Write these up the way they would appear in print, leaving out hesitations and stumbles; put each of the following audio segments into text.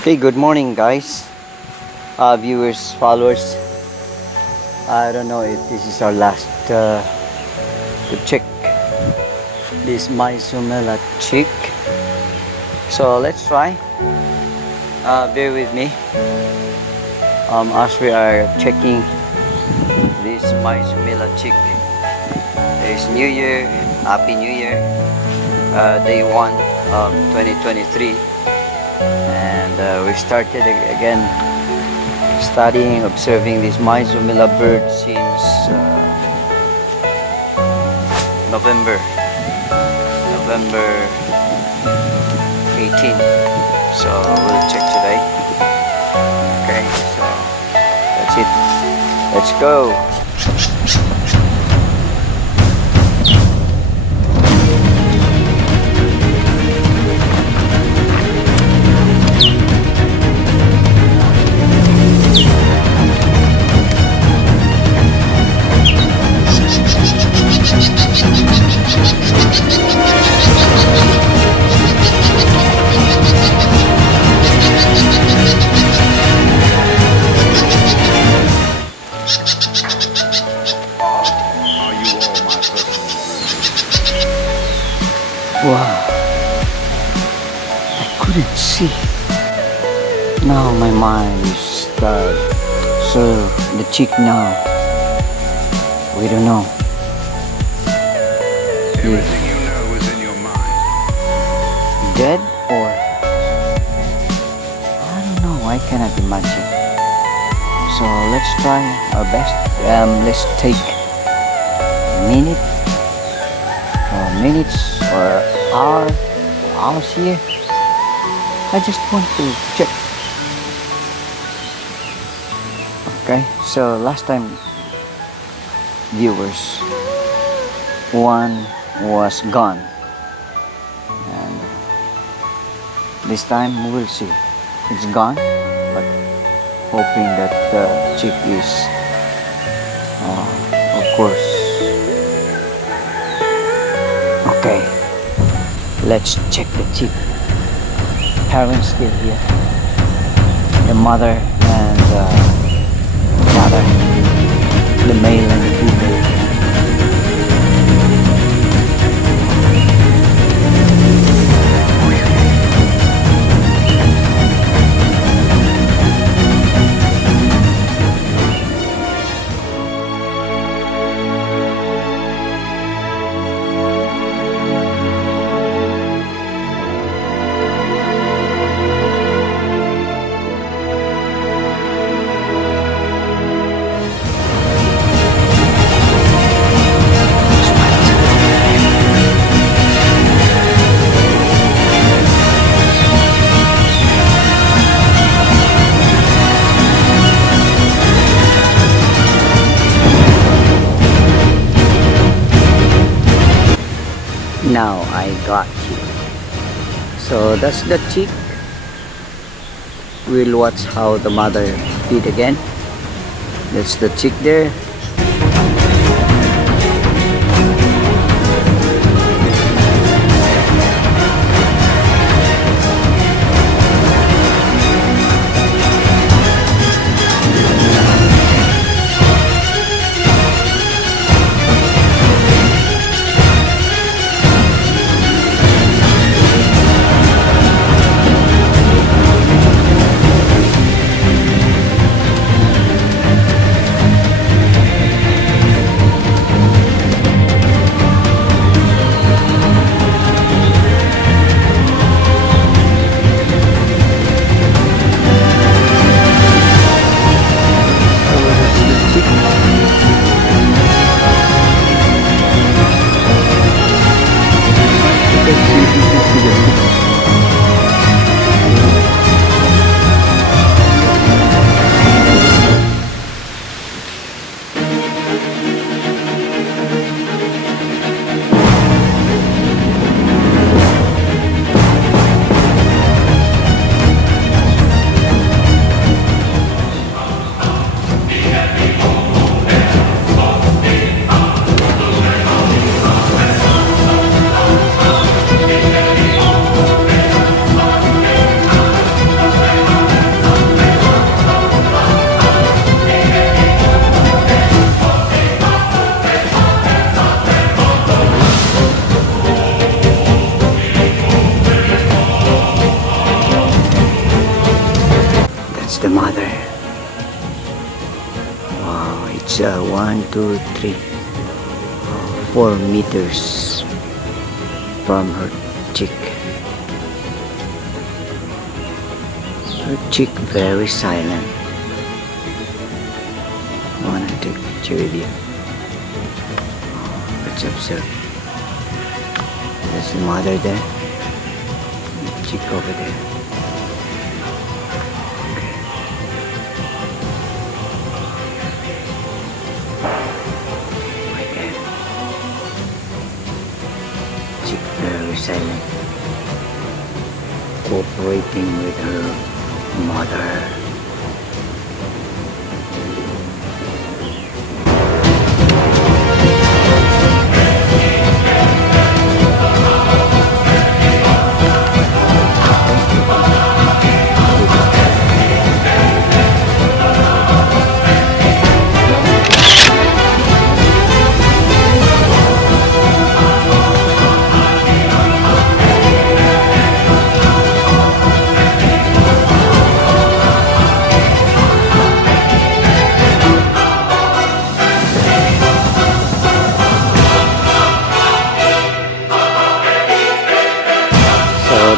Okay, good morning guys, viewers, followers. I don't know if this is our last to check this Myzomela chick. So let's try. Bear with me as we are checking this Myzomela chick. There's New Year, Happy New Year, day 1 of 2023. And we started again studying, observing this Myzomela bird since November 18. So we'll check today. Okay, so that's it. Let's go. Wow, I couldn't see. Now my mind is tired. So the chick now, we don't know. Everything you know is in your mind. Dead or I don't know. I cannot imagine. So let's try our best. Let's take minutes or hours here. I just want to check. Okay, so last time, viewers, one was gone, and this time we will see. It's gone, but hoping that the chick is of course. Okay, let's check the chick. Parents still here. The mother and father, the male and the female. Now I got you. So that's the chick. We'll watch how the mother feed again. That's the chick there. the mother. Wow, it's 1, 2, 3, 4 meters from her chick. Her chick very silent. I wanna take a picture with you. Let's observe. There's the mother there. The chick over there. Very silent, cooperating with her mother.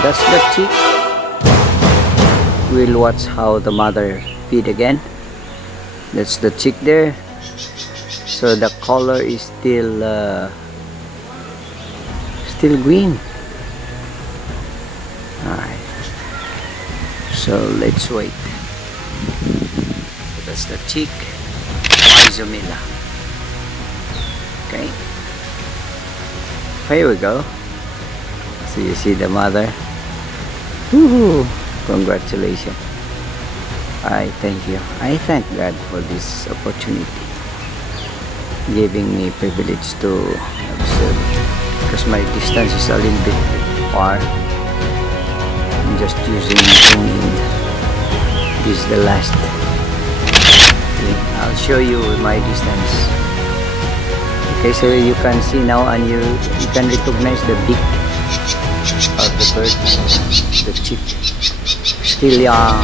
That's the chick. We'll watch how the mother feed again. That's the chick there. So the color is still green. Alright. So let's wait. That's the chick, Myzomela. Okay. Here we go. So you see the mother. Woohoo! Congratulations. I thank you. I thank God for this opportunity, giving me privilege to observe, because my distance is a little bit far. I'm just using zoom in. This is the last. Okay, I'll show you my distance. Okay, so you can see now, and you can recognize the beak of the bird, the chick, still young.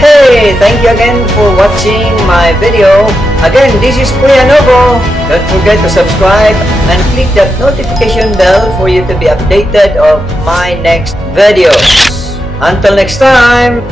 Hey, thank you again for watching my video. Again, this is Kuya Novo. Don't forget to subscribe and click that notification bell for you to be updated of my next videos. Until next time.